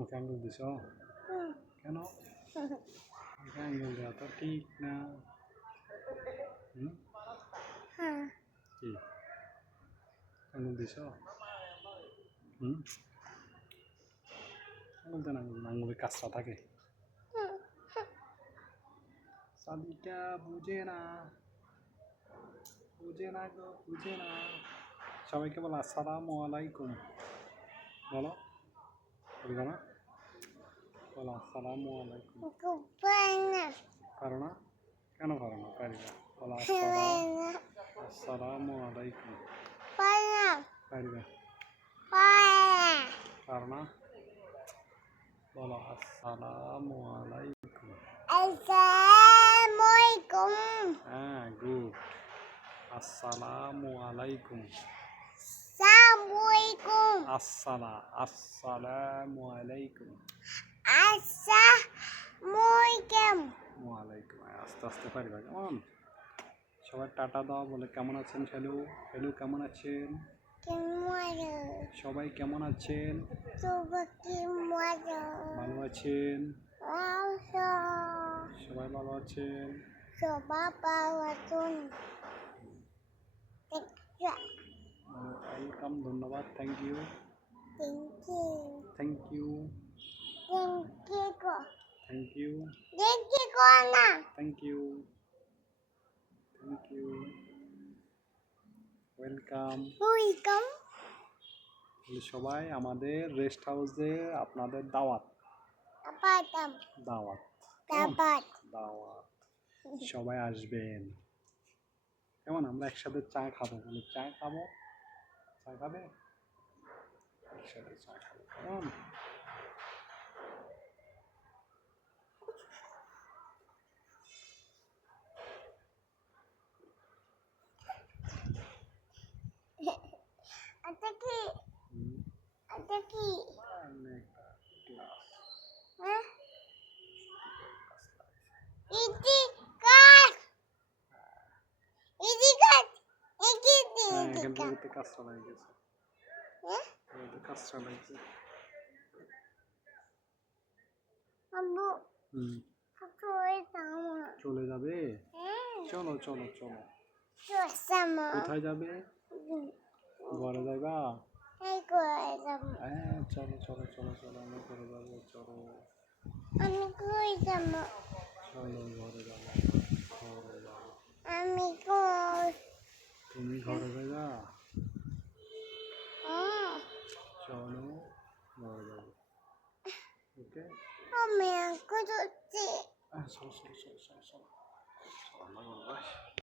মুখে আঙুল দিছ কেন? মুখে আঙুল দেওয়া তো ঠিক না। কি আঙুল দিছ? আঙুল দেন, আঙুলে কাঁচরা থাকে। সাদিকা বুঝে না গো, বুঝে না। সবাইকে বলো আসসালামু আলাইকুম। বলো, বলবো না? বলো আসসালামু আলাইকুম। পারো না? কেন পারো না? পারিবা। বলো আসসালামু আলাইকুম। পারিবা? পারো না? বলো আসসালামু আলাইকুম। হ্যাঁ, গুড। আসসালামু আলাইকুম। আসসালামু আলাইকুম। ওয়ালাইকুম। আস্তে আস্তে পারিবা কেমন? সবাই টাটা দাও, বলে কেমন আছেন? হ্যালো হ্যালো, কেমন আছেন? সবাই কেমন আছেন? ভালো আছেন? সবাই ভালো আছেন? ওয়েলকাম, ধন্যবাদ, thank you. Thank you. Thank you. Thank you. Thank you. Welcome. সবাই আমাদের রেস্ট হাউসে আপনাদের দাওয়াত। দাওয়াত দাওয়াত, সবাই আসবেন কেমন? আমরা একসাথে চা খাবো, বলে চা খাবো। চা খাবে? একসাথে চা খাবো কেমন? কাজটা লাগে গেছে, কাজটা লাগছে। চলে যাবে? চলো চলো চলো। কোথায় যাবে? ঘরে যাইবা? হ্যাঁ, চলো চলো চলো চলো, আমরা ঘরে যাবো। চলো চলো, ঘরে যাবো। ঘরে যাবো। তুমি ঘরে যাইবা? চলো, ঘরে যাবো। ওকে, চলো চলো চলো চলো চলো চলো, আমরা ঘরে যাই।